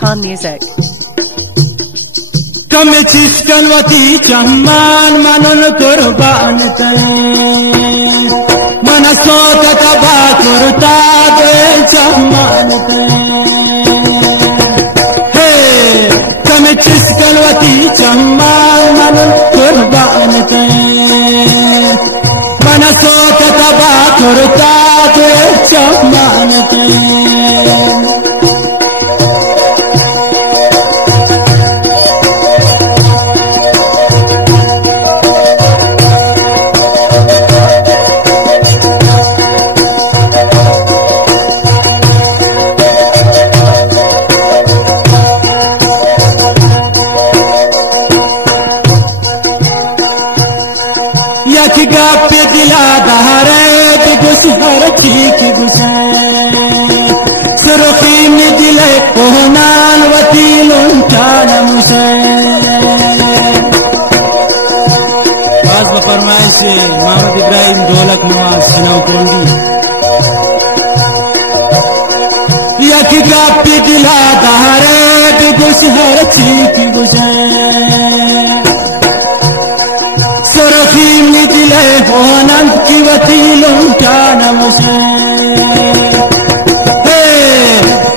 Khan Music. Kami chiskan wati chamman manon kurban kare manasota taba kurta de chamman kare hey kami chiskan wati chamman manon kurban kare manasota taba kurta de chamman kare पे दिला दहरे गुस हर ठीक गुसे सुरखी में दिले ओहनान वतीलुन चान मुसे बाज फरमाइश से मोहम्मद इब्राहिम ढोलक नवाज सुनाओ कोंडी यक गा पे दिला दहरे गुस हर ठीक गुसे सुरखी में दिले ओहनान की वतीलुन चान मुसे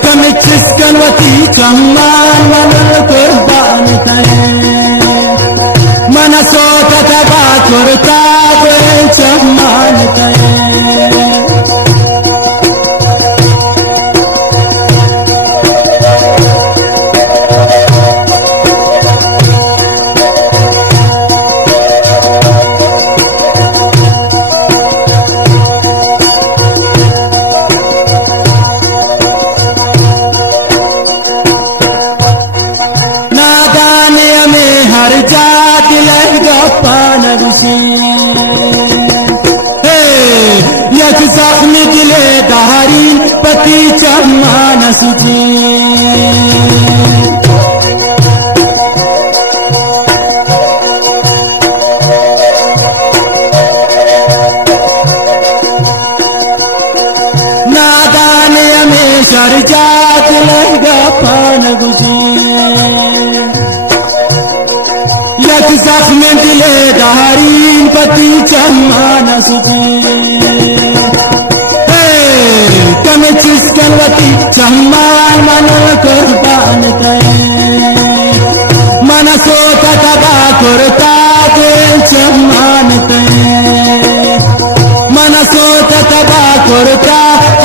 कमी चिस्कन वती चम्मान मनन कुर्बान करे मनसोता तबा कुर्ता दे चम्मान करे जख्मी दिले दहारी पति चम्मान सुजी नादाने में सरजात लगा पान गुजी यक जख्मी दिले दहारी पति चम्मान सुजी कमी चिस्कन वती चम्मान मनन कुर्बान करे मनसोता तबा कुर्ता दे चम्मान करे मनसोता तबा कुर्ता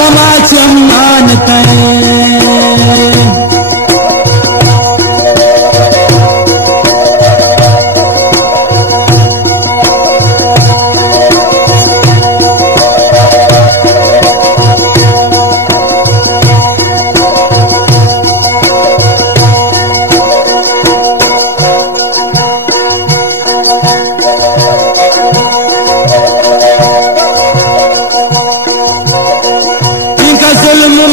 अमा चम्मान करे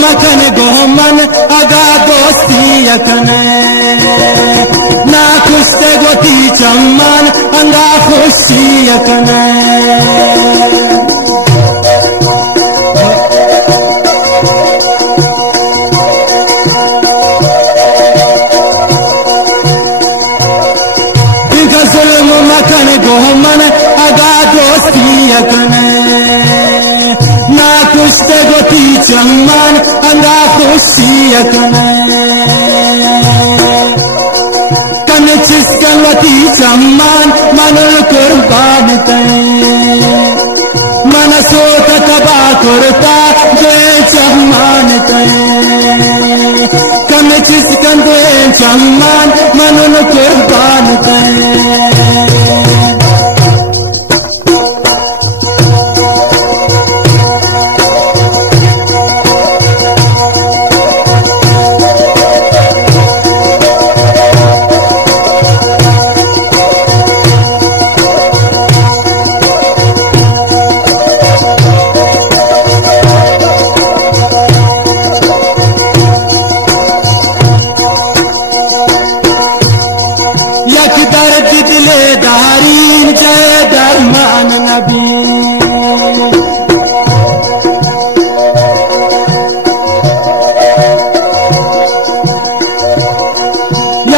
मकन गोमन अगा दोस्ती यकने ना खुशते गोती चम्मन अंगा खुशी यकने इनका जुल्म मकन गोमन अगा दोस्ती यकने ना खुशते गोती चम्मन अंगा खुशी यकने कमी चिस्कन वती चम्मन मनन कुर्बान करे मनसोता तबा कुर्ता दे चम्मान करे कमी चिस्कन दे चम्मान मनन कुर्बान करे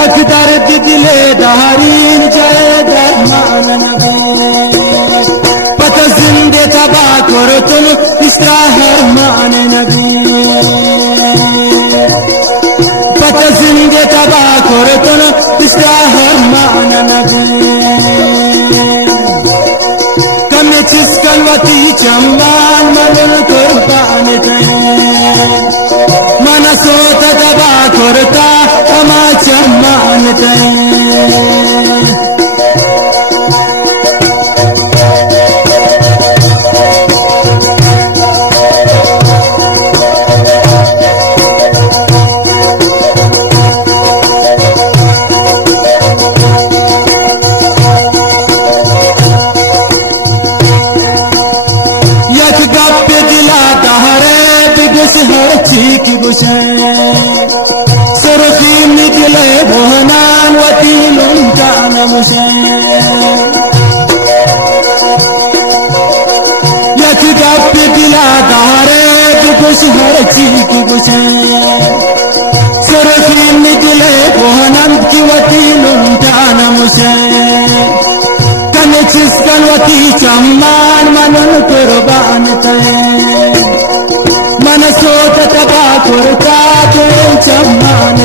यक दर्द दिले दारीन जय दरमान नबी पता जिंदे तबा करो तुम इस्राहर मान नबी पता जिंदे तबा करो तुम इस्राहर मान नबी कमे चिस्कलवती चम्मान मनल कुर्बान मन सोत तबा करता अमा चम्मान यक गप दिला दहरे बिगुस हर चीक गुशे सुरखी निकले भोनान वतीलुन जान मुशे यक गप दिला दहरे बिगुस हर चीक गुशे सुरखी निकले भोनान की वतीलुन जान मुशे कने चिस्कन वती चम्मान मनन कुर्बान मन सोत तबा कुर्ता चम्मान